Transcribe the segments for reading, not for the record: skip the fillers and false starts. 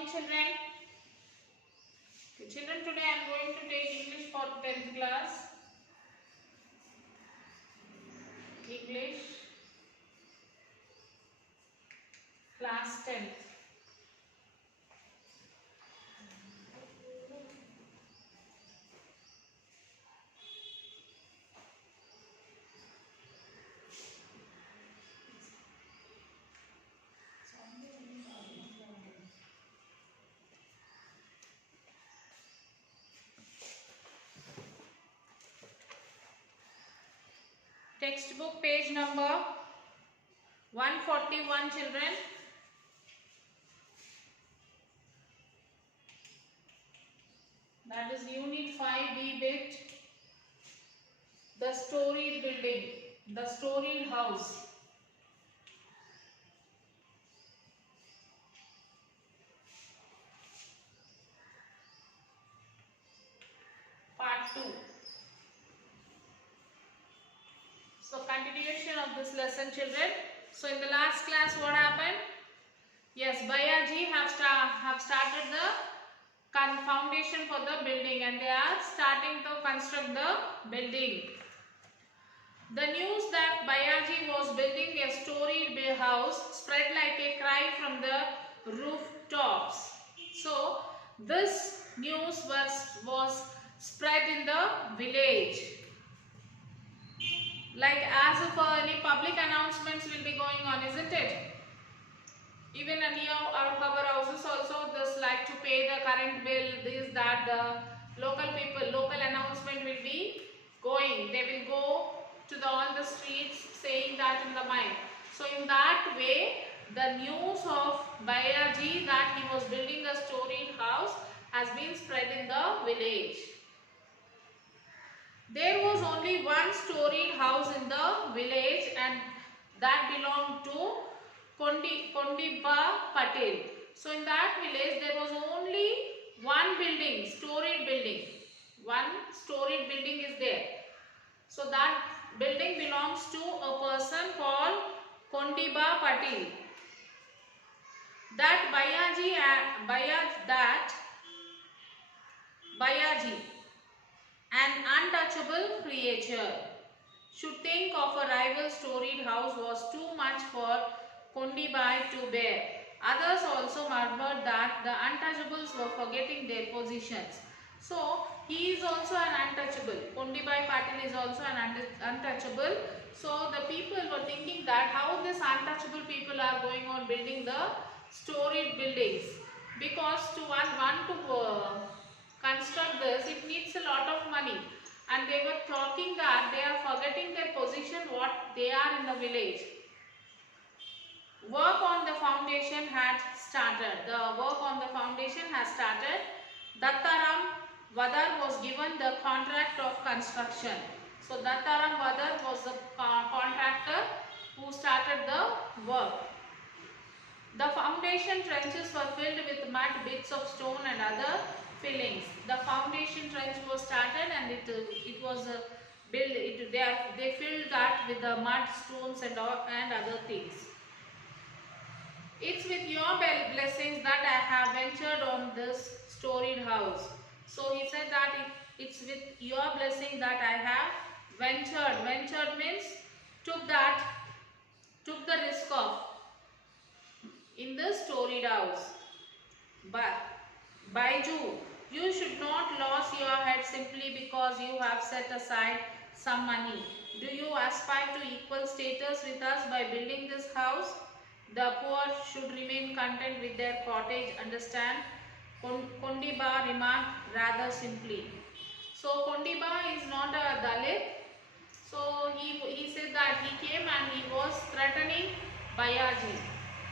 morning, children. Children, today I am going to take English for 10th class. English class 10th. Textbook page number 141, children. That is Unit 5 B bit. The storied building, the storied house. Part 2. So continuation of this lesson, children. So in the last class what happened? Yes, Bayaji have started the foundation for the building and they are starting to construct the building. The news that Bayaji was building a storied house spread like a cry from the rooftops. So this news was spread in the village. Like as if any public announcements will be going on, isn't it? Even near our houses also, this like to pay the current bill, this, that, the local announcement will be going. They will go to all the streets saying that in the mic. So in that way, the news of Bayaji that he was building a storied house has been spread in the village. There was only one storied house in the village and that belonged to Kondiba Patel. So in that village there was only one building, storied building. One storied building is there. So that building belongs to a person called Kondiba Patel. That Bayaji, an untouchable creature, should think of a rival storied house was too much for Kondibai to bear. Others also murmured that the untouchables were forgetting their positions. So he is also an untouchable. Kondibai Patil is also an untouchable. So the people were thinking that how these untouchable people are going on building the storied buildings, because to one to construct this, it needs a lot of money, and they were talking that they are forgetting their position, what they are in the village. Work on the foundation had started. The work on the foundation has started. Dattaram Vadar was given the contract of construction. So Dattaram Vadar was the contractor who started the work. The foundation trenches were filled with mud, bits of stone and other fillings. The foundation trench was started and it was built. They filled that with the mud, stones and other things. It's with your blessings that I have ventured on this storied house. So he said that it's with your blessing that I have ventured. Ventured means took the risk of in the storied house. But Baiju, you should not lose your head simply because you have set aside some money. Do you aspire to equal status with us by building this house? The poor should remain content with their cottage, understand? Kondiba remarked rather simply. So Kondiba is not a Dalit. So he said that he came and he was threatening Bayaji,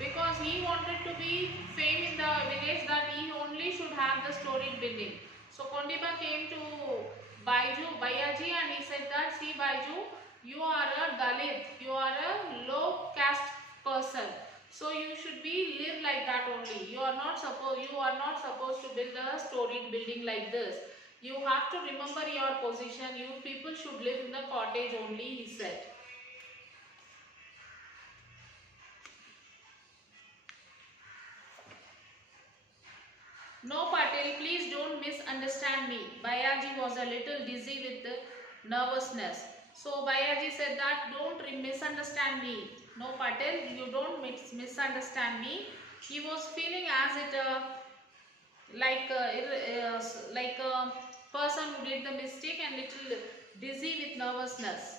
because he wanted to be famous in the village that he only should have the storied building. So Kondiba came to Bayaji and he said that, see Baiju, you are a Dalit, you are a low caste person. So you should live like that only. You are not supposed to build a storied building like this. You have to remember your position. You people should live in the cottage only, he said. please don't misunderstand me. Bayaji was a little dizzy with the nervousness. So Bayaji said that don't misunderstand me. No Patel, you don't misunderstand me. He was feeling as it like a person who did the mistake and little dizzy with nervousness.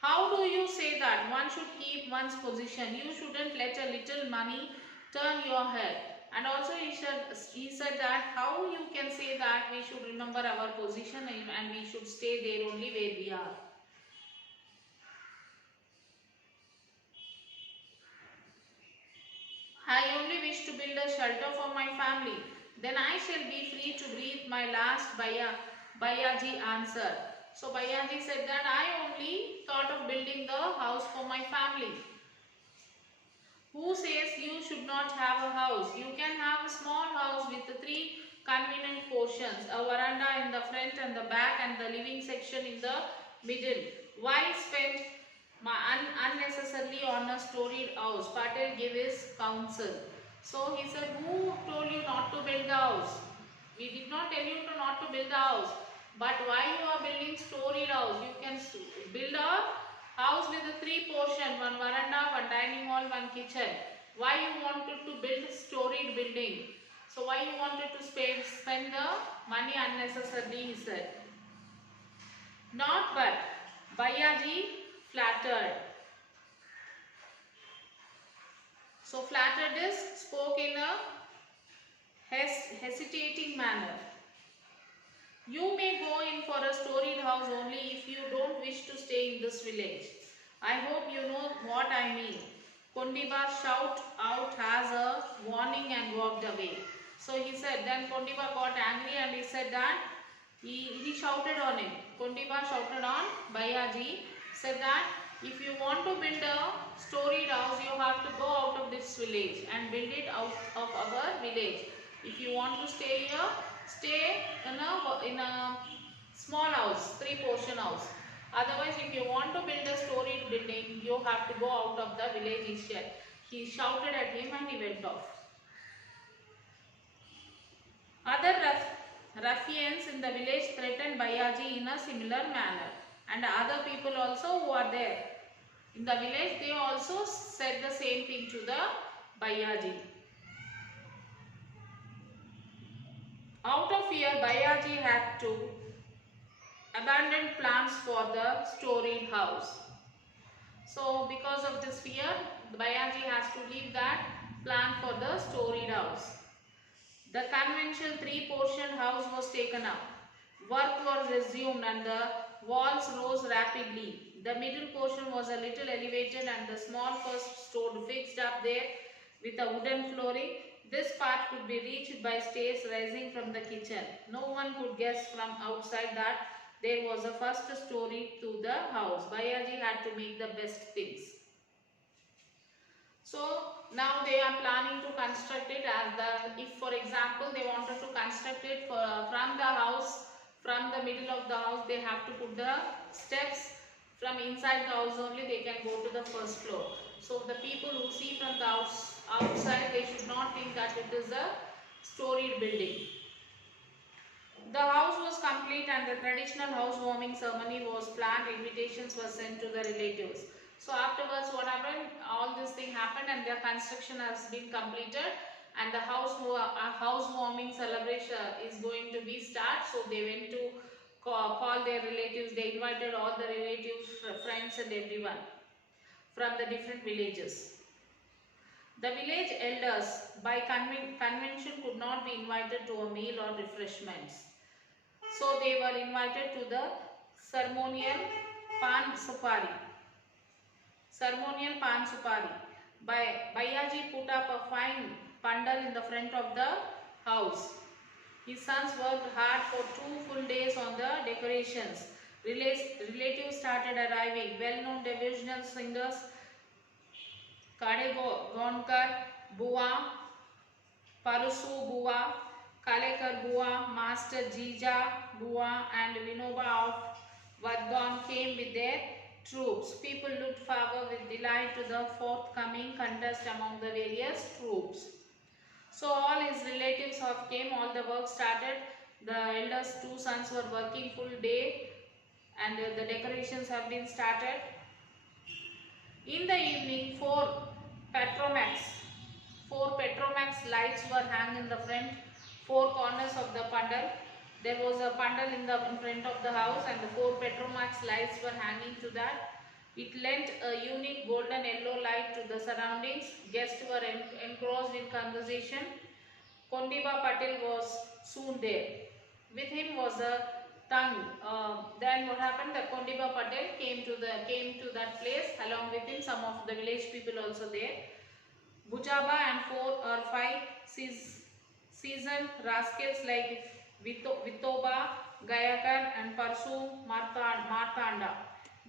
How do you say that? One should keep one's position. You shouldn't let a little money turn your head. And also he said that how you can say that we should remember our position and we should stay there only where we are. I only wish to build a shelter for my family. Then I shall be free to breathe my last, Bayaji answered. So Bayaji said that I only thought of building the house for my family. Who says you should not have a house? You can have a small house with the three convenient portions, a veranda in the front and the back and the living section in the middle. Why spend unnecessarily on a storied house? Patel gave his counsel. So he said, who told you not to build the house? We did not tell you to not to build the house. But why you are building storied house? You can build a house with a three portion, one veranda, one dining hall, one kitchen. Why you wanted to build storied building? So why you wanted to spend the money unnecessarily, he said. Not but, Bayaji flattered. So flattered is spoke in a hesitating manner. You may go in for a storied house only if you don't wish to stay in this village. I hope you know what I mean. Kondiba shout out as a warning and walked away. So he said, then Kondiba got angry and he said that he shouted on him. Kondiba shouted on Bayaji, said that if you want to build a storied house, you have to go out of this village and build it out of our village. If you want to stay here, stay in a small house, three portion house. Otherwise, if you want to build a storied building, you have to go out of the village, he said. He shouted at him and he went off. Other ruffians in the village threatened Bayaji in a similar manner. And other people also who are there in the village, they also said the same thing to the Bayaji. Out of fear, Bayaji had to abandon plans for the storied house. So because of this fear, Bayaji has to leave that plan for the storied house. The conventional three-portion house was taken up. Work was resumed and the walls rose rapidly. The middle portion was a little elevated and the small first stood fixed up there with a wooden flooring. This part could be reached by stairs rising from the kitchen. No one could guess from outside that there was a first story to the house. Bayaji had to make the best things. So now they are planning to construct it if for example they wanted to construct it from the house, from the middle of the house, they have to put the steps. From inside the house only they can go to the first floor. So the people who see from the outside, they should not think that it is a storied building. The house was complete and the traditional housewarming ceremony was planned. Invitations were sent to the relatives. So afterwards what happened? All this thing happened and their construction has been completed and the housewarming celebration is going to be start. So they went to call their relatives. They invited all the relatives, friends and everyone from the different villages. The village elders by convention could not be invited to a meal or refreshments. So they were invited to the ceremonial pan supari. Bayaji put up a fine pandal in the front of the house. His sons worked hard for 2 full days on the decorations. Relatives started arriving. Well-known devotional singers Kade Gonkar Bua, Parusu Bua, Kalekar Bua, Master Jija Bua and Vinoba of Vadgon came with their troops. People looked forward with delight to the forthcoming contest among the various troops. So all his relatives have came, all the work started. The eldest two sons were working full day and the decorations have been started. In the evening, Petromax, four Petromax lights were hung in the front, four corners of the pandal. There was a pandal in front of the house and the four Petromax lights were hanging to that. It lent a unique golden yellow light to the surroundings. Guests were engrossed in conversation. Kondiba Patil was soon there. With him was a tongue. Then what happened? The Kondiba Patel came to that place. Along with him, some of the village people also there. Bujaba and 4 or 5 seasoned rascals like Vitoba, Gayakar and Parsu Martanda.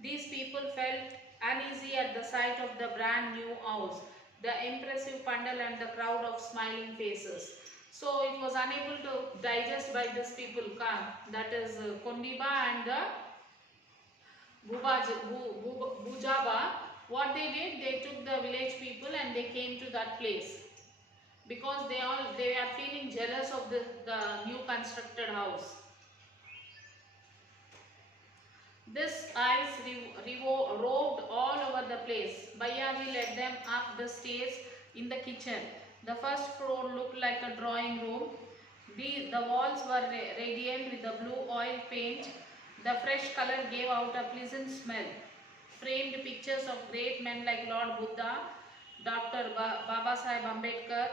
These people felt uneasy at the sight of the brand new house, the impressive pandal and the crowd of smiling faces. So it was unable to digest by these people, that is Kondiba and the Bujaba. What they did, they took the village people and they came to that place because they are feeling jealous of the new constructed house. This eyes roved all over the place. Bayaji led them up the stairs in the kitchen. The first floor looked like a drawing room. The walls were radiant with the blue oil paint. The fresh color gave out a pleasant smell. Framed pictures of great men like Lord Buddha, Dr. Babasaheb Ambedkar,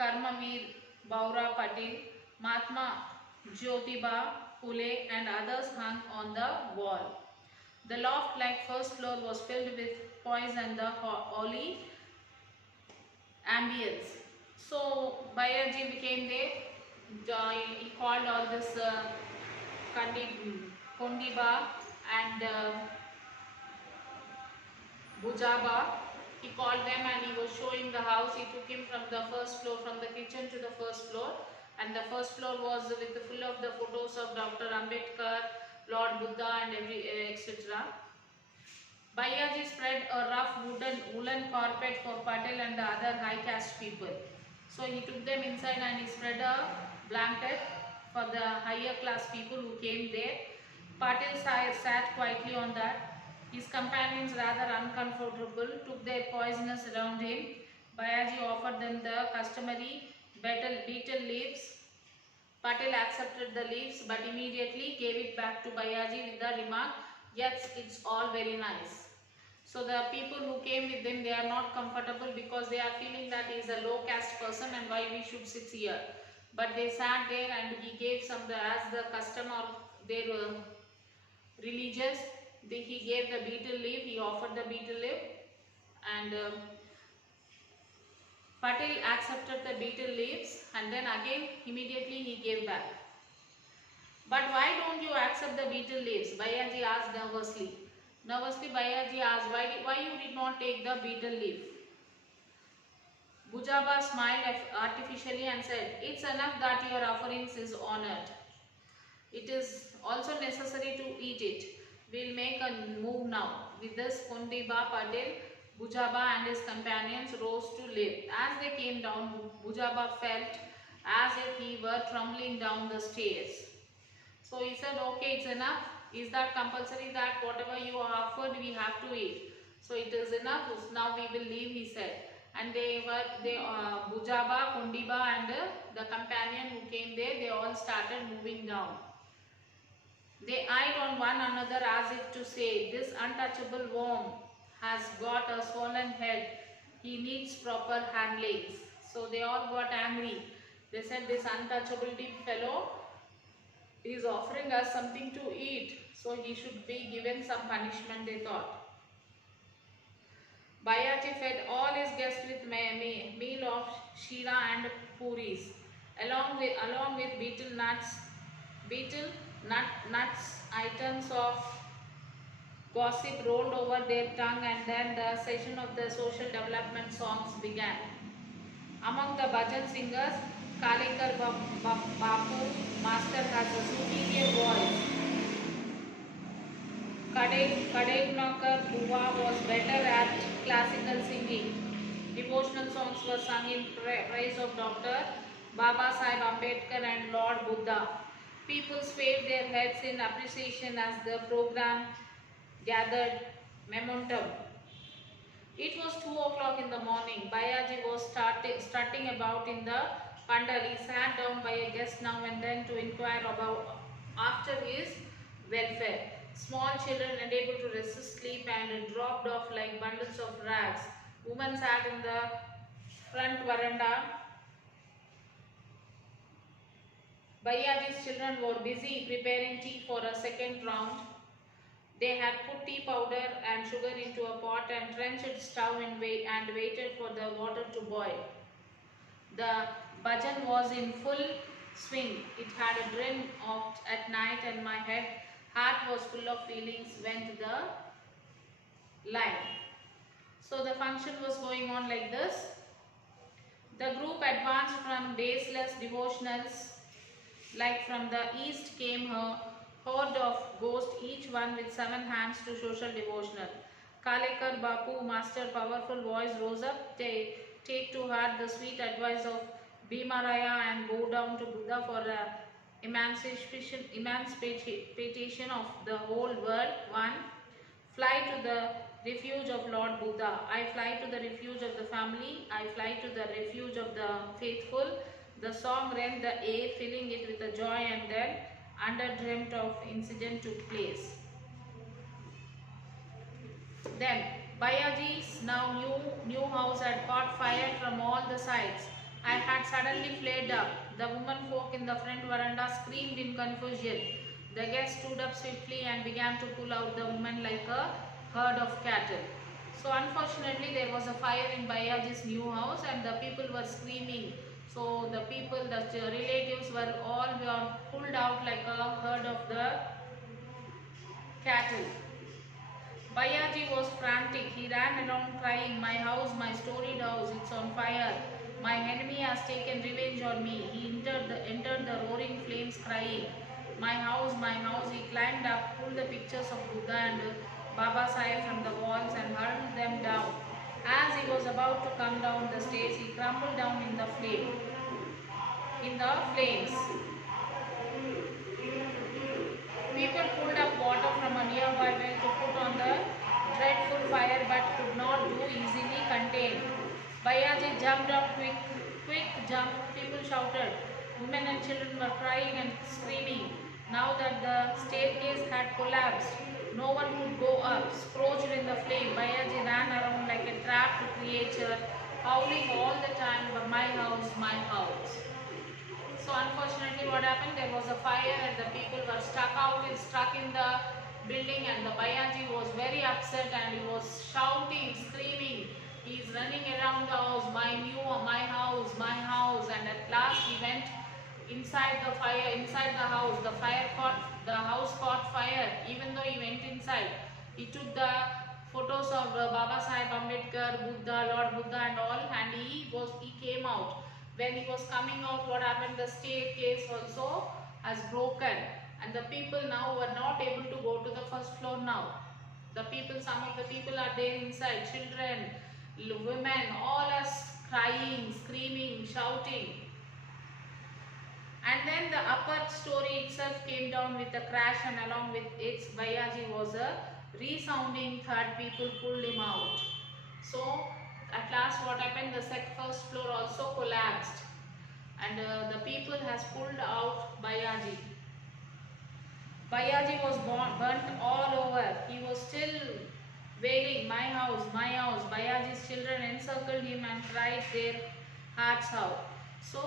Karmavir Baura Patil, Mahatma Jyotiba Phule and others hung on the wall. The loft like first floor was filled with poise and the holy ambience. So Bayaji became there. He called all this Kondiba and Bujaba. He called them and he was showing the house. He took him from the first floor, from the kitchen to the first floor. And the first floor was full of the photos of Dr. Ambedkar, Lord Buddha and etc. Bayaji spread a rough woolen carpet for Patel and the other high caste people. So he took them inside and he spread a blanket for the higher class people who came there. Patel sat quietly on that. His companions, rather uncomfortable, took their poisonous around him. Bayaji offered them the customary betel leaves. Patel accepted the leaves but immediately gave it back to Bayaji with the remark, "Yes, it's all very nice." So the people who came with them, they are not comfortable because they are feeling that he is a low caste person and why we should sit here. But they sat there and he gave as the custom of their religious, he gave the betel leaf, he offered the betel leaf and Patel accepted the betel leaves and then again immediately he gave back. "But why don't you accept the betel leaves?" Bayaji asked nervously. Nervously Bayaji asked, why you did not take the betel leaf? Bujaba smiled artificially and said, "It's enough that your offerings is honored. It is also necessary to eat it. We'll make a move now." With this, Kondiba Patel, Bujaba and his companions rose to leave. As they came down, Bujaba felt as if he were tumbling down the stairs. So he said, "Okay, it's enough. Is that compulsory that whatever you offered we have to eat? So it is enough. Now we will leave," he said. And Bujaba, Kondiba and the companion who came there, they all started moving down. They eyed on one another as if to say, "This untouchable worm has got a swollen head. He needs proper handlings." So they all got angry. They said, "This untouchable deep fellow is offering us something to eat. So he should be given some punishment," they thought. Bayaji fed all his guests with meal of shira and puris, along with betel nuts, items of gossip rolled over their tongue, and then the session of the social development songs began. Among the bhajan singers, Kalekar Bapu master has a superior voice. Kadegnakar Buva was better at classical singing. Devotional songs were sung in praise of Dr. Baba Sahib Ambedkar and Lord Buddha. People waved their heads in appreciation as the program gathered momentum. It was 2 o'clock in the morning. Bayaji was strutting about in the pandal. He sat down by a guest now and then to inquire about after his welfare. Small children, unable to resist sleep, and dropped off like bundles of rags. Women sat in the front veranda. Bayaji's children were busy preparing tea for a second round. They had put tea powder and sugar into a pot and trenched stove and waited for the water to boil. The bhajan was in full swing. It had a dream of at night, and my heart was full of feelings went the line. So the function was going on like this. The group advanced from baseless devotionals. Like from the east came a horde of ghosts, each one with 7 hands to social devotional. Kalekar Bapu, master powerful voice, rose up, take to heart the sweet advice of Bhimaraya and bow down to Buddha for emancipation of the whole world. 1. Fly to the refuge of Lord Buddha. I fly to the refuge of the family. I fly to the refuge of the faithful. The song rent the air, filling it with a joy, and then underdreamt of incident took place. Then Bayaji's now new house had caught fire from all the sides. I had suddenly flared up. The women folk in the front veranda screamed in confusion. The guests stood up swiftly and began to pull out the woman like a herd of cattle. So unfortunately there was a fire in Bayaji's new house and the people were screaming. So the people, the relatives were all pulled out like a herd of the cattle. Bayaji was frantic. He ran around crying, "My house, my storied house, it's on fire. My enemy has taken revenge on me." He entered the roaring flames crying, my house, my house." He climbed up, pulled the pictures of Buddha and Baba Sahib from the walls and hurled them down. As he was about to come down the stairs, he crumbled down in the flames. People pulled up water from a nearby well to put on the dreadful fire but could not do easily contain. Bayaji jumped up, quick jump, people shouted. Women and children were crying and screaming. Now that the staircase had collapsed, no one could go up. Scorched in the flame, Bayaji ran around like a trapped creature, howling all the time, "My house, my house." So unfortunately what happened, there was a fire and the people were stuck in the building, and the Bayaji was very upset and he was shouting, screaming. He is running around the house, my house, my house, and at last he went inside the fire, inside the house. The house caught fire. Even though he went inside, he took the photos of Baba Sahib Ambedkar, Buddha, Lord Buddha and all, and he came out. When he was coming out, what happened? The staircase also has broken, and the people now were not able to go to the first floor now. Some of the people are there inside, children, women, all are crying, screaming, shouting. And then the upper story itself came down with a crash, and along with its Bayaji was a resounding thud. People pulled him out. So at last what happened, the first floor also collapsed, and the people has pulled out Bayaji. Bayaji was burnt all over. He was still wailing, "My house, my house." Bayaji's children encircled him and cried their hearts out. So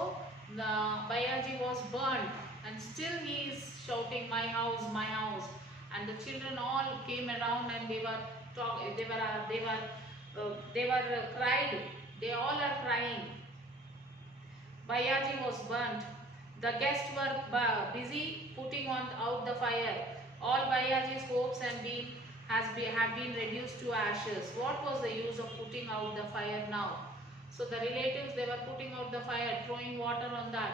the Bayaji was burnt, and still he is shouting, "My house, my house." And the children all came around and they were cried. They all are crying. Bayaji was burnt. The guests were busy putting out the fire. All Bayaji's hopes had been reduced to ashes. What was the use of putting out the fire now? So the relatives, they were putting out the fire, throwing water on that,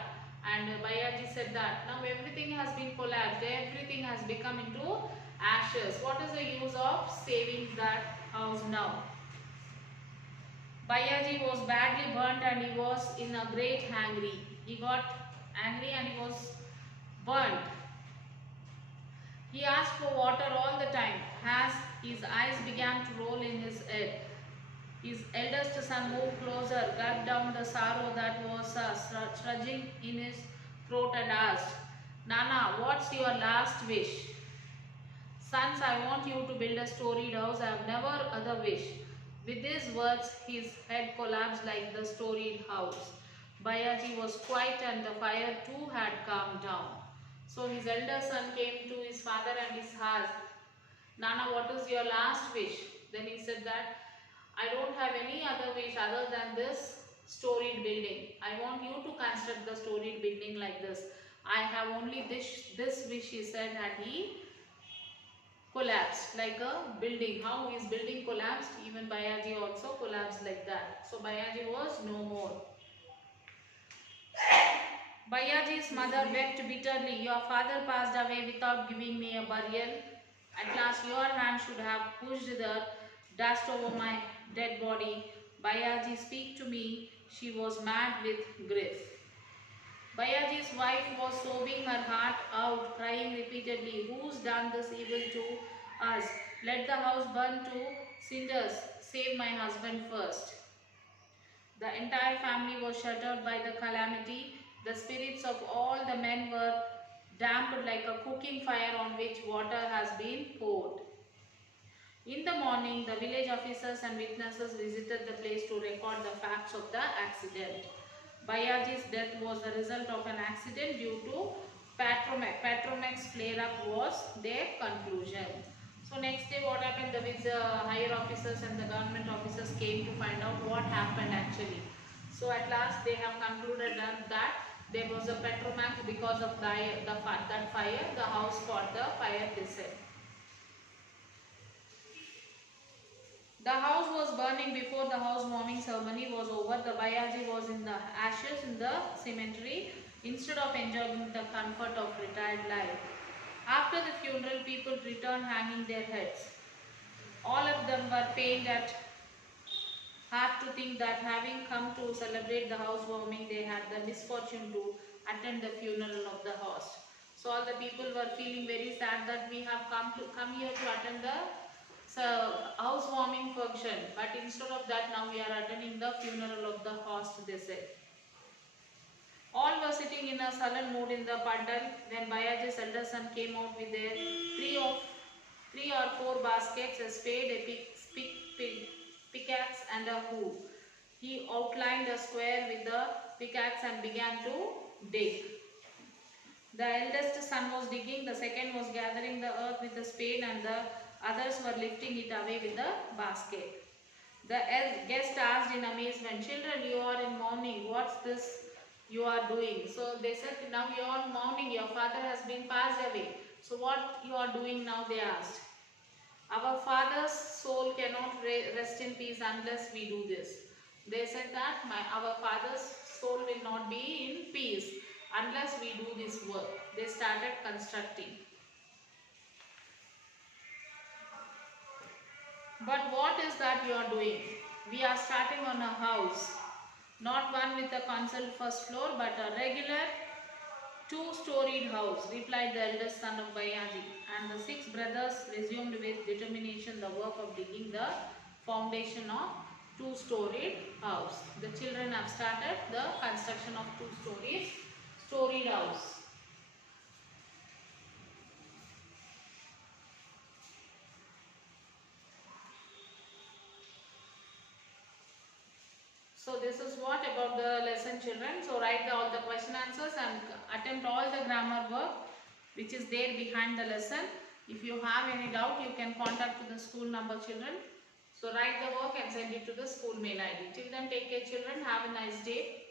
and Bayaji said that now everything has been collapsed, everything has become into ashes. What is the use of saving that house now? Bayaji was badly burnt and he was in a great angry. He got angry and he was burnt. He asked for water all the time as his eyes began to roll in his head. His eldest son moved closer, gulped down the sorrow that was surging in his throat and asked, Nana, what's your last wish? Sons, I want you to build a storied house. I have never other wish. With these words, his head collapsed like the storied house. Bayaji was quiet and the fire too had calmed down. So his elder son came to his father and he asked, Nana, what is your last wish? Then he said that, I don't have any other wish other than this storied building. I want you to construct the storied building like this. I have only this wish, he said, and he collapsed like a building. How his building collapsed, even Bayaji also collapsed like that. So Bayaji was no more. Bayaji's mother wept bitterly. Your father passed away without giving me a burial. At last your hand should have pushed the dust over my dead body. Bayaji, speak to me. She was mad with grief. Bayaji's wife was sobbing her heart out, crying repeatedly, Who's done this evil to us? Let the house burn to cinders. Save my husband first. The entire family was shattered by the calamity. The spirits of all the men were damped like a cooking fire on which water has been poured. In the morning, the village officers and witnesses visited the place to record the facts of the accident. Bayaji's death was the result of an accident due to Petromex flare-up was their conclusion. So next day what happened, the higher officers and the government officers came to find out what happened actually. So at last they have concluded that there was a Petromax because of that fire, the house caught the fire, they said. The house was burning before the housewarming ceremony was over. The Bayaji was in the ashes in the cemetery instead of enjoying the comfort of retired life. After the funeral, people returned hanging their heads. All of them were pained at heart to think that having come to celebrate the housewarming, they had the misfortune to attend the funeral of the host. So all the people were feeling very sad that we have come here to attend the housewarming function, but instead of that now we are attending the funeral of the host, they said. All were sitting in a sullen mood in the pandal when Bayaji's elder son came out with their three or four baskets, a spade, a pickaxe and a hoe. He outlined a square with the pickaxe and began to dig. The eldest son was digging, the second was gathering the earth with the spade and the others were lifting it away with the basket. The guest asked in amazement, Children, you are in mourning. What's this you are doing? So they said, now you are mourning. Your father has been passed away. So what you are doing now, they asked. Our father's soul cannot rest in peace unless we do this. They said that our father's soul will not be in peace unless we do this work. They started constructing. But what is that you are doing? We are starting on a house. Not one with a console first floor, but a regular two-storied house, replied the eldest son of Bayaji. And the 6 brothers resumed with determination the work of digging the foundation of two-storied house. The children have started the construction of two-storied house. So this is what about the lesson, children. So write all the question answers and attempt all the grammar work which is there behind the lesson. If you have any doubt, you can contact to the school number, children. So write the work and send it to the school mail ID. Till then, take care, children. Have a nice day.